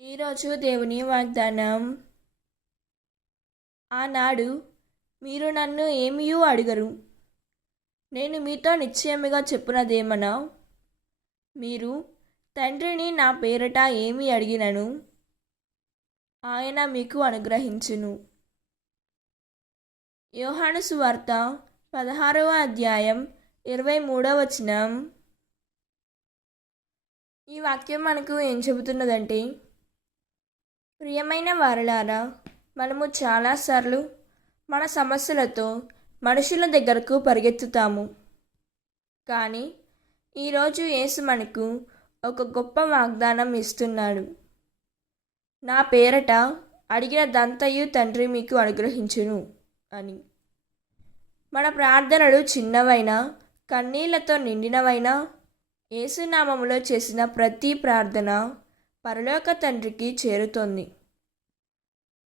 ఈరోజు దేవుని వాగ్దానం. ఆనాడు మీరు నన్ను ఏమీయూ అడగరు, నేను మీతో నిశ్చయముగా చెప్పునదేమనా, మీరు తండ్రిని నా పేరట ఏమి అడిగినను ఆయన మీకు అనుగ్రహించును. యోహాను సువార్త 16వ అధ్యాయం 23వ వచనం. ఈ వాక్యం మనకు ఏం చెబుతున్నదంటే, ప్రియమైన వారలారా, మనము చాలాసార్లు మన సమస్యలతో మనుషుల దగ్గరకు పరిగెత్తుతాము. కానీ ఈరోజు యేసు మనకు ఒక గొప్ప వాగ్దానం ఇస్తున్నాడు. నా పేరట అడిగిన దంతయు తండ్రి మీకు అనుగ్రహించును అని. మన ప్రార్థనలు చిన్నవైనా, కన్నీళ్లతో నిండినవైనా, యేసునామములో చేసిన ప్రతి ప్రార్థన పరలోక తండ్రికి చేరుతోంది.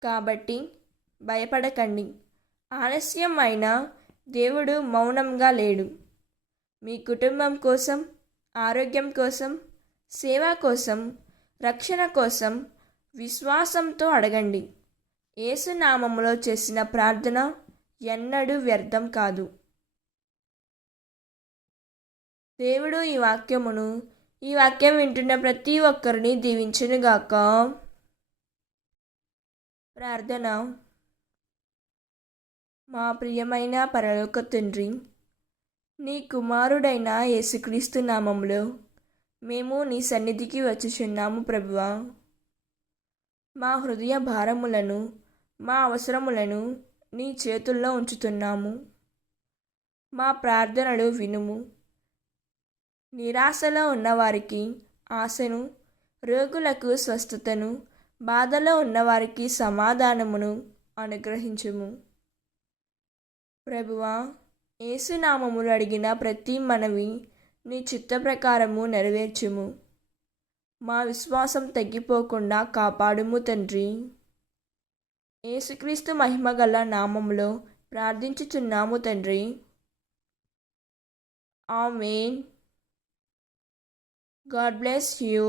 కాబట్టి భయపడకండి. ఆలస్యం అయినా దేవుడు మౌనంగా లేడు. మీ కుటుంబం కోసం, ఆరోగ్యం కోసం, సేవ కోసం, రక్షణ కోసం విశ్వాసంతో అడగండి. యేసునామములో చేసిన ప్రార్థన ఎన్నడూ వ్యర్థం కాదు. దేవుడు ఈ వాక్యం వింటున్న ప్రతి ఒక్కరిని దీవించునుగాక. ప్రార్థన. మా ప్రియమైన పరలోక తండ్రి, నీ కుమారుడైన యేసుక్రీస్తు నామములో మేము నీ సన్నిధికి వచ్చుచున్నాము ప్రభువా. మా హృదయ భారములను, మా అవసరములను నీ చేతుల్లో ఉంచుతున్నాము. మా ప్రార్థనలు వినుము. నిరాశలో ఉన్నవారికి ఆశను, రోగులకు స్వస్థతను, బాధలో ఉన్నవారికి సమాధానమును అనుగ్రహించుము. ప్రభువా, యేసునామములు అడిగిన ప్రతి మనవి నీ చిత్త ప్రకారము నెరవేర్చుము. మా విశ్వాసం తగ్గిపోకుండా కాపాడుము తండ్రి. యేసుక్రీస్తు మహిమగల నామములో ప్రార్థించుచున్నాము తండ్రి. ఆమేన్. God bless you.